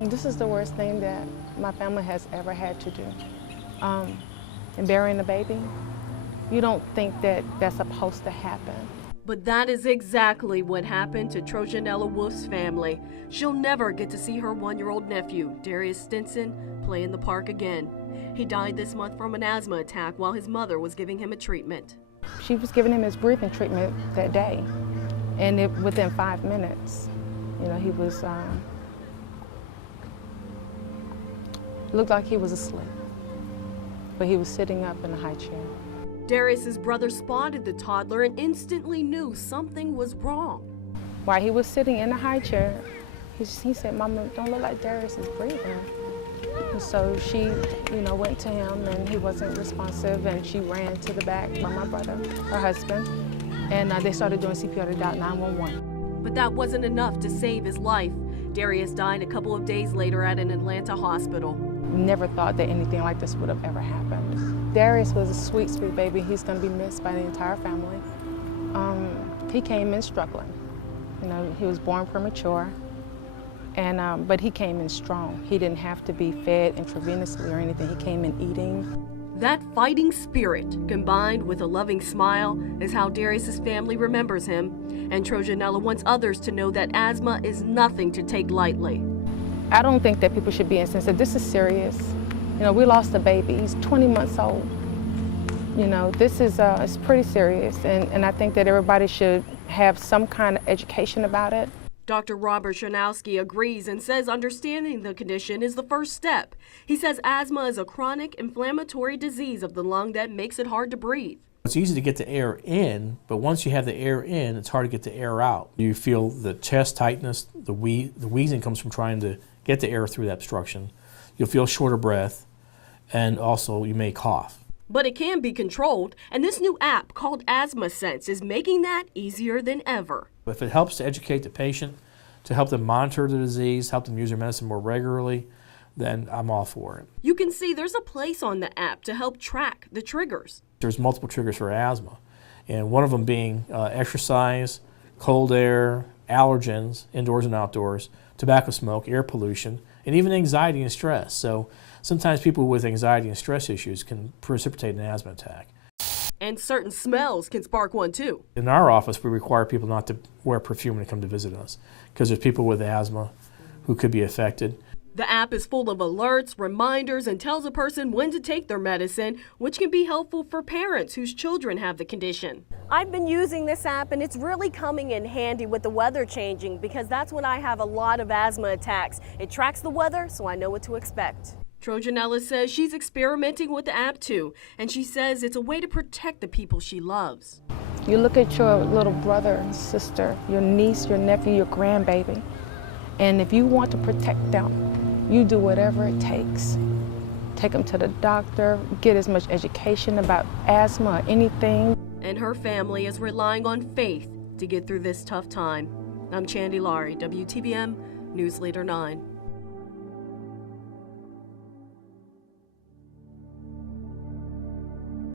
This is the worst thing that my family has ever had to do. And burying a baby, you don't think that that's supposed to happen. But that is exactly what happened to Trojanella Wolf's family. She'll never get to see her 1-year-old nephew, Darius Stinson, play in the park again. He died this month from an asthma attack while his mother was giving him a treatment. She was giving him his breathing treatment that day, and within 5 minutes, he was, looked like he was asleep, but he was sitting up in a high chair. Darius's brother spotted the toddler and instantly knew something was wrong. While he was sitting in a high chair, he said, "Mama, don't look like Darius is breathing." And so she, went to him, and he wasn't responsive, and she ran to the back by my brother, her husband, and they started doing CPR to dial 911. But that wasn't enough to save his life. Darius died a couple of days later at an Atlanta hospital. Never thought that anything like this would have ever happened. Darius was a sweet, sweet baby. He's going to be missed by the entire family. He came in struggling. He was born premature, but he came in strong. He didn't have to be fed intravenously or anything. He came in eating. That fighting spirit, combined with a loving smile, is how Darius's family remembers him. And Trojanella wants others to know that asthma is nothing to take lightly. I don't think that people should be insensitive. This is serious. We lost a baby. He's 20 months old. This is it's pretty serious, and I think that everybody should have some kind of education about it. Dr. Robert Shanowski agrees and says understanding the condition is the first step. He says asthma is a chronic inflammatory disease of the lung that makes it hard to breathe. It's easy to get the air in, but once you have the air in, it's hard to get the air out. You feel the chest tightness, the wheezing comes from trying to get the air through that obstruction. You'll feel short of breath, and also you may cough. But it can be controlled, and this new app called Asthma Sense is making that easier than ever. If it helps to educate the patient, to help them monitor the disease, help them use their medicine more regularly, then I'm all for it. You can see there's a place on the app to help track the triggers. There's multiple triggers for asthma, and one of them being exercise, cold air, allergens, indoors and outdoors, tobacco smoke, air pollution, and even anxiety and stress. So sometimes people with anxiety and stress issues can precipitate an asthma attack. And certain smells can spark one too. In our office, we require people not to wear perfume when they come to visit us because there's people with asthma who could be affected. The app is full of alerts, reminders, and tells a person when to take their medicine, which can be helpful for parents whose children have the condition. I've been using this app, and it's really coming in handy with the weather changing because that's when I have a lot of asthma attacks. It tracks the weather, so I know what to expect. Trojanella says she's experimenting with the app too, and she says it's a way to protect the people she loves. You look at your little brother and sister, your niece, your nephew, your grandbaby, and if you want to protect them, you do whatever it takes. Take them to the doctor, get as much education about asthma or anything. And her family is relying on faith to get through this tough time. I'm Chandi, Lowry, WTVM Newsleader 9.